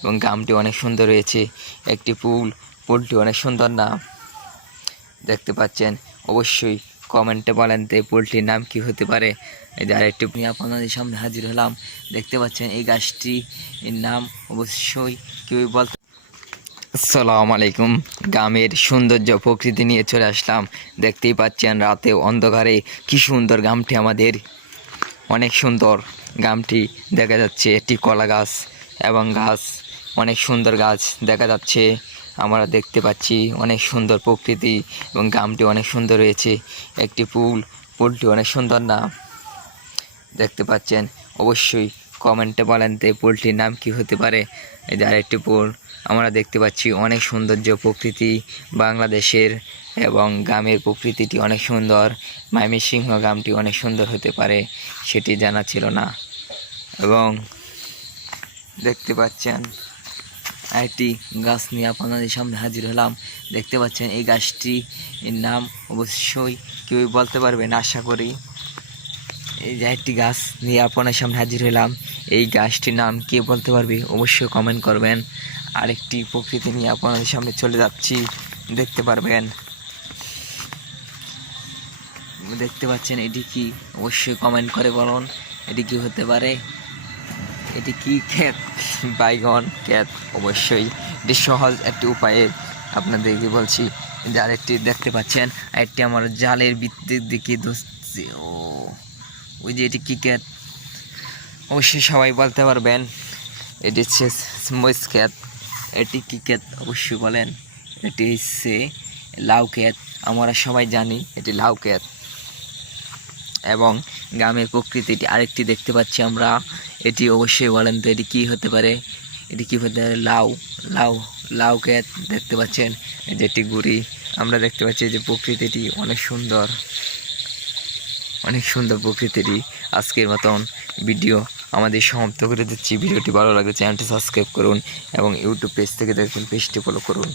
এবং গ্রামটি অনেক সুন্দর রয়েছে। একটি পুলটি অনেক সুন্দর না দেখতে পাচ্ছেন। অবশ্যই কমেন্টে বলেন তো এই পুলটির নাম কি হতে পারে। এই যে আরেকটি আপনাদের সামনে হাজির হলাম। দেখতে পাচ্ছেন এই গাছটি এর নাম অবশ্যই কেউ বলতে। আসসালামু আলাইকুম। গ্রামের সৌন্দর্য প্রকৃতি নিয়ে চলে আসলাম। দেখতেই পাচ্ছেন রাতে অন্ধকারে কি সুন্দর গ্রামটি আমাদের, অনেক সুন্দর গ্রামটি দেখা যাচ্ছে। একটি কলা গাছ এবং গাছ, অনেক সুন্দর গাছ দেখা যাচ্ছে। আমরা দেখতে পাচ্ছি অনেক সুন্দর প্রকৃতি এবং গ্রামটি অনেক সুন্দর রয়েছে। একটি পুলটি অনেক সুন্দর না দেখতে পাচ্ছেন। অবশ্যই কমেন্টে বলেন তো এই পুলটির নাম কি হতে পারে। এই যে আরেকটি পুল আমরা দেখতে পাচ্ছি। অনেক সৌন্দর্য প্রকৃতি বাংলাদেশের এবং গ্রামের প্রকৃতিটি অনেক সুন্দর। ময়মনসিংহ গ্রামটি অনেক সুন্দর হতে পারে সেটি জানা ছিল না। এবং দেখতে পাচ্ছেন আরেকটি গাছ নিয়ে আপনাদের সামনে হাজির হলাম। দেখতে পাচ্ছেন এই গাছটি এর নাম অবশ্যই কেউ বলতে পারবেন আশা করি। এই যে একটি গাছ নিয়ে আপনার সামনে হাজির হলাম। এই গাছটির নাম কে বলতে পারবে অবশ্যই কমেন্ট করবেন। আরেকটি প্রকৃতি নিয়ে আপনাদের সামনে চলে যাচ্ছি, দেখতে পারবেন। দেখতে পাচ্ছেন এটি কি অবশ্যই কমেন্ট করে বলুন এটি কি হতে পারে। এটি কি ক্ষেত? বাইগন ক্ষেত। অবশ্যই এটি সহজ একটি উপায়ে আপনাদেরকে বলছি। যার একটি দেখতে পাচ্ছেন একটি আমার জালের ভিত্তির দিকে ধরছে। ওই যে এটি কি ক্ষেত অবশ্যই সবাই বলতে পারবেন। এটি হচ্ছে মরিচ ক্ষেত। এটি কি ক্ষেত অবশ্যই বলেন। এটি হচ্ছে লাউ ক্ষেত। আমরা সবাই জানি এটি লাউ ক্ষেত। এবং গ্রামের প্রকৃতিটি আরেকটি দেখতে পাচ্ছি আমরা। এটি অবশ্যই বলেন তো এটি কী হতে পারে। এটি কী হতে পারে? লাউ ক্ষেত দেখতে পাচ্ছেন। যেটি গুড়ি আমরা দেখতে পাচ্ছি যে প্রকৃতিটি অনেক সুন্দর, অনেক সুন্দর প্রকৃতিটি। আজকের মতন ভিডিও আমাদের সমাপ্ত করে দিচ্ছি। ভিডিওটি ভালো লাগলে চ্যানেলটি সাবস্ক্রাইব করুন এবং ইউটিউব পেজ থেকে দেখুন পেজটি ফলো করুন।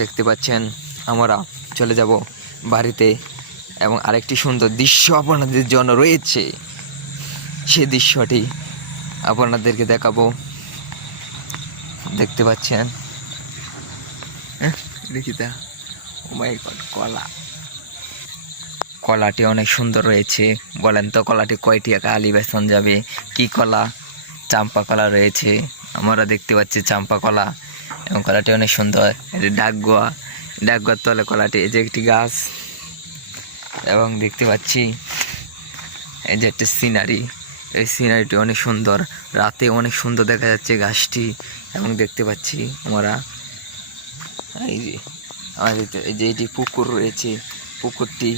দেখতে পাচ্ছেন আমরা চলে যাব বাড়িতে এবং আরেকটি সুন্দর দৃশ্য আপনাদের জন্য রয়েছে। সেই দৃশ্যটি আপনাদেরকে দেখাবো। দেখতে পাচ্ছেন দেখিতা ও মাই গড, কলাটি অনেক সুন্দর রয়েছে। বলেন তো কলাটি কয়টি টাকা আলি বেচন যাবে? কি কলা? চাম্পা কলা রয়েছে। আমরা দেখতে পাচ্ছি চাম্পা কলা এবং কলাটি অনেক সুন্দর। এটি ডাকগুয়ার তলে কলাটি। এই যে একটি গাছ এবং দেখতে পাচ্ছি এই যে একটা সিনারি। এই সিনারিটি অনেক সুন্দর, রাতে অনেক সুন্দর দেখা যাচ্ছে গাছটি। এবং দেখতে পাচ্ছি আমরা এই যে আমাদের এই যে এটি পুকুর রয়েছে। পুকুরটি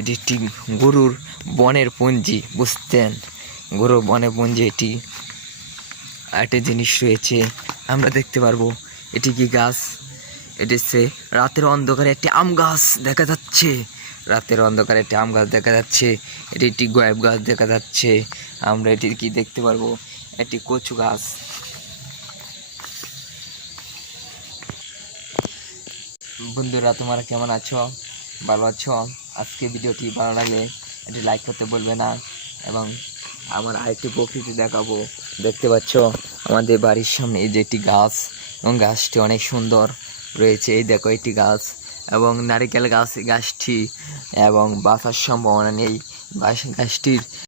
এটি একটি গরুর বনের পঞ্জি, বুঝতেন? গরুর বনের পঞ্জি। এটি আরেকটি জিনিস রয়েছে আমরা দেখতে পারবো। এটি কি গাছ? এটি হচ্ছে রাতের অন্ধকারে একটি আম গাছ দেখা যাচ্ছে। রাতের অন্ধকারে একটি আম গাছ দেখা যাচ্ছে। এটি একটি গোয়াব গাছ দেখা যাচ্ছে। আমরা এটি কি দেখতে পারবো? একটি কচু গাছ। বন্ধুরা তোমরা কেমন আছো? ভালো আছো? আজকে ভিডিওটি ভালো লাগলে এটি লাইক করতে বলবে না। এবং আমার আরেকটি প্রকৃতি দেখাবো। দেখতে পাচ্ছ আমাদের বাড়ির সামনে এই যে একটি গাছ এবং গাছটি অনেক সুন্দর রয়েছে। এই দেখো একটি গাছ এবং নারিকেল গাছ গাছটি, এবং বাঁচার সম্ভাবনা নেই গাছটির।